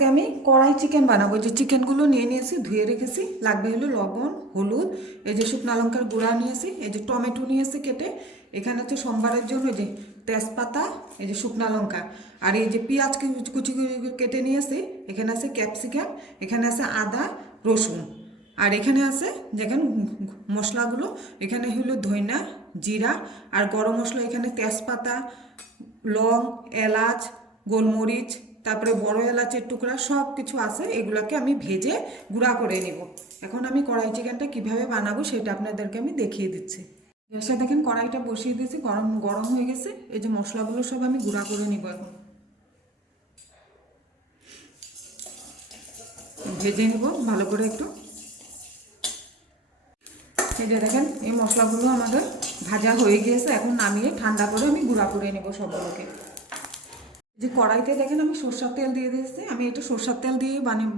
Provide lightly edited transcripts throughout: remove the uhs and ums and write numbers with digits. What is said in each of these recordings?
আজকে আমি কড়াই চিকেন বানাবো। যে চিকেনগুলো নিয়ে নিয়েছি, ধুয়ে রেখেছি। লাগবে হলো লবণ, হলুদ, এই যে শুকনো লঙ্কার গুঁড়া নিয়েছি, এই যে টমেটো নিয়েছি কেটে, এখানে হচ্ছে সোমবারের জন্য এই যে তেজপাতা, এই যে শুকনো লঙ্কা, আর এই যে পেঁয়াজ কুচি কুচি কেটে নিয়েছি। এখানে আছে ক্যাপসিকাম, এখানে আছে আদা, রসুন, আর এখানে আছে যেখানে মশলাগুলো, এখানে হলো ধইনা, জিরা আর গরম মশলা। এখানে তেজপাতা, লং, এলাচ, গোলমরিচ, তারপরে বড় এলাচের টুকরা সব কিছু আছে। এগুলোকে আমি ভেজে গুঁড়া করে নেব। এখন আমি কড়াই চিকেনটা কীভাবে বানাবো সেটা আপনাদেরকে আমি দেখিয়ে দিচ্ছি। গ্যাসে দেখেন কড়াইটা বসিয়ে দিয়েছি, গরম গরম হয়ে গেছে। এই যে মশলাগুলো সব আমি গুঁড়া করে নিব। এখন ভেজে নিব ভালো করে একটু। এই যে দেখেন এই মশলাগুলো আমাদের ভাজা হয়ে গিয়েছে। এখন নামিয়ে ঠান্ডা করে আমি গুঁড়া করে নেব সবগুলোকে। যে কড়াইতে দেখেন আমি সরষের তেল দিয়ে দিয়েছি। আমি এটা সরষের তেল দিয়ে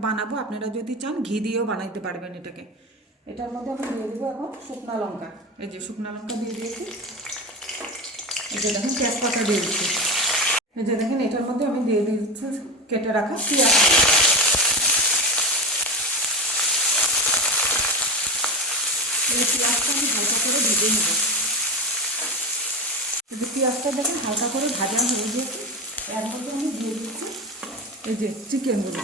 বানাবো। আপনারা যদি চান ঘি দিয়েও বানাইতে পারবেন এটাকে। এটার মধ্যে আমি দিয়ে দেবো এখন শুকনো লঙ্কা। এই যে শুকনো লঙ্কা দিয়ে দিয়েছি। এই যে দেখেন তেজপাতা দিয়ে দিচ্ছি। এই যে দেখেন এটার মধ্যে আমি দিয়ে দিচ্ছি কেটে রাখা পেঁয়াজ। এই পেঁয়াজটা আমি হালকা করে ভেজে নেব। এই যে পেঁয়াজটা দেখেন হালকা করে ভাজা হয়ে গিয়েছে। এর মধ্যে আমি দিয়ে দিচ্ছি এই যে চিকেনগুলো।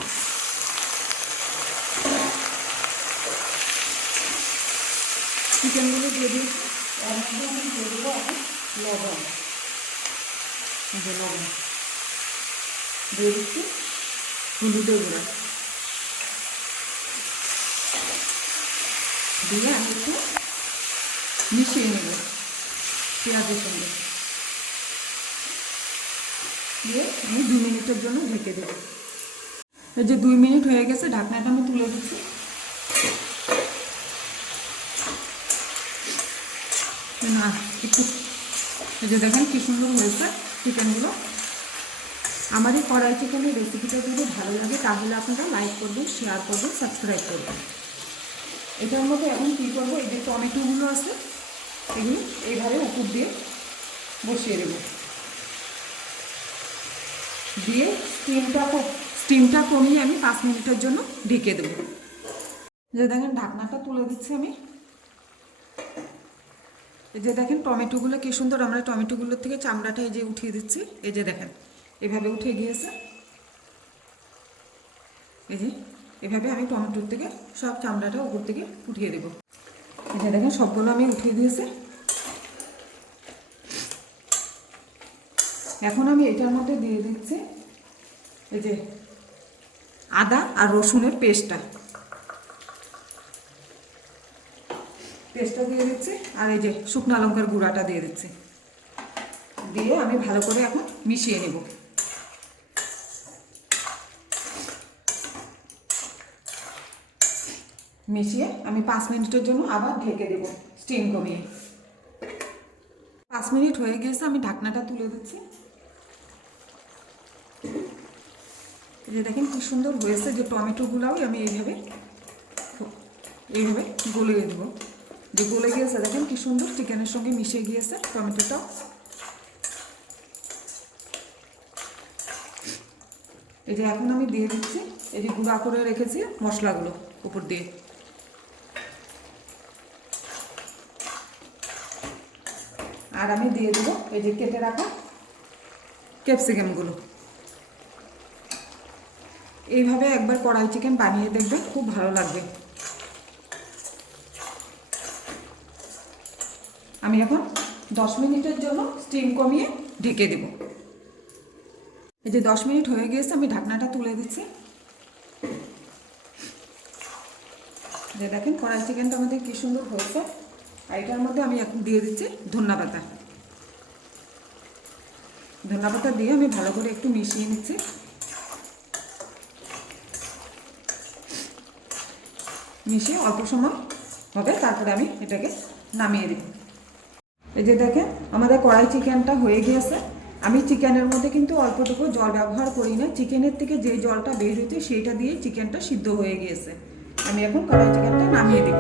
চিকেনগুলো দিয়ে দিয়েছি। এর মধ্যে আমি দিয়ে দেবো এখন লবণ। এই যে লবণ দিয়ে দিচ্ছি, হলুদের গুঁড়া দিয়ে আমি একটু মিশিয়ে নেব পেঁয়াজের সঙ্গে। দিয়ে আমি 2 মিনিটের জন্য ঢেকে দেবো। এই যে 2 মিনিট হয়ে গেছে, ঢাকনাটা আমি তুলে দিচ্ছি। না একটু, এই যে দেখেন কী সুন্দর হয়েছে চিকেনগুলো। আমার এই কড়াই চিকেনের রেসিপিটা যদি ভালো লাগে তাহলে আপনারা লাইক করবেন, শেয়ার করবেন, সাবস্ক্রাইব করবেন। এটার মধ্যে এখন কী করবো, এই যে টমেটোগুলো আছে এগুলো এইভাবে উপর দিয়ে বসিয়ে দেবো। দিয়ে স্টিমটা কমিয়ে আমি 5 মিনিটের জন্য ঢেকে দেবো। যে দেখেন ঢাকনাটা তুলে দিচ্ছি আমি। এই যে দেখেন টমেটোগুলো কী সুন্দর, আমরা টমেটোগুলোর থেকে চামড়াটা এই যে উঠিয়ে দিচ্ছি। এই যে দেখেন এভাবে উঠে গিয়েছে। এই যে এভাবে আমি টমেটোর থেকে সব চামড়াটা উপর থেকে উঠিয়ে দেবো। এই যে দেখেন সবগুলো আমি উঠিয়ে দিয়েছি। এখন আমি এটার মধ্যে দিয়ে দিচ্ছি এই যে আদা আর রসুনের পেস্টটা দিয়ে দিচ্ছি। আর এই যে শুকনো লঙ্কার গুঁড়াটা দিয়ে দিচ্ছি। দিয়ে আমি ভালো করে এখন মিশিয়ে নেব। মিশিয়ে আমি 5 মিনিটের জন্য আবার ঢেকে দেব স্টিম কমিয়ে। 5 মিনিট হয়ে গেছে, আমি ঢাকনাটা তুলে দিচ্ছি। এই যে দেখেন কি সুন্দর হয়েছে। যে টমেটোগুলোও আমি এইভাবে গলিয়ে দেবো। যে গলে গিয়েছে দেখেন কি সুন্দর চিকেনের সঙ্গে মিশে গিয়েছে টমেটোটাও। এই যে এখন আমি দিয়ে দিচ্ছি এই যে গুঁড়া করে রেখেছি মশলাগুলো উপর দিয়ে। আর আমি দিয়ে দেবো এই যে কেটে রাখা ক্যাপসিকামগুলো। এইভাবে একবার কড়াই চিকেন বানিয়ে দেখবেন, খুব ভালো লাগবে। আমি এখন 10 মিনিটের জন্য স্টিম কমিয়ে ঢেকে দেব। এই যে 10 মিনিট হয়ে গিয়েছে, আমি ঢাকনাটা তুলে দিচ্ছি। যে দেখেন কড়াই চিকেনটা আমাদের কি সুন্দর হয়েছে। আর এটার মধ্যে আমি এখন দিয়ে দিচ্ছি ধনেপাতা। ধনেপাতা দিয়ে আমি ভালো করে একটু মিশিয়ে নিচ্ছি। মিশিয়ে অল্প সময় হবে, তারপরে আমি এটাকে নামিয়ে দেব। এই যে দেখেন আমাদের কড়াই চিকেনটা হয়ে গিয়েছে। আমি চিকেনের মধ্যে কিন্তু অল্পটুকু জল ব্যবহার করি না। চিকেনের থেকে যে জলটা বের হয়েছে সেইটা দিয়ে চিকেনটা সিদ্ধ হয়ে গিয়েছে। আমি এখন কড়াই চিকেনটা নামিয়ে দেব।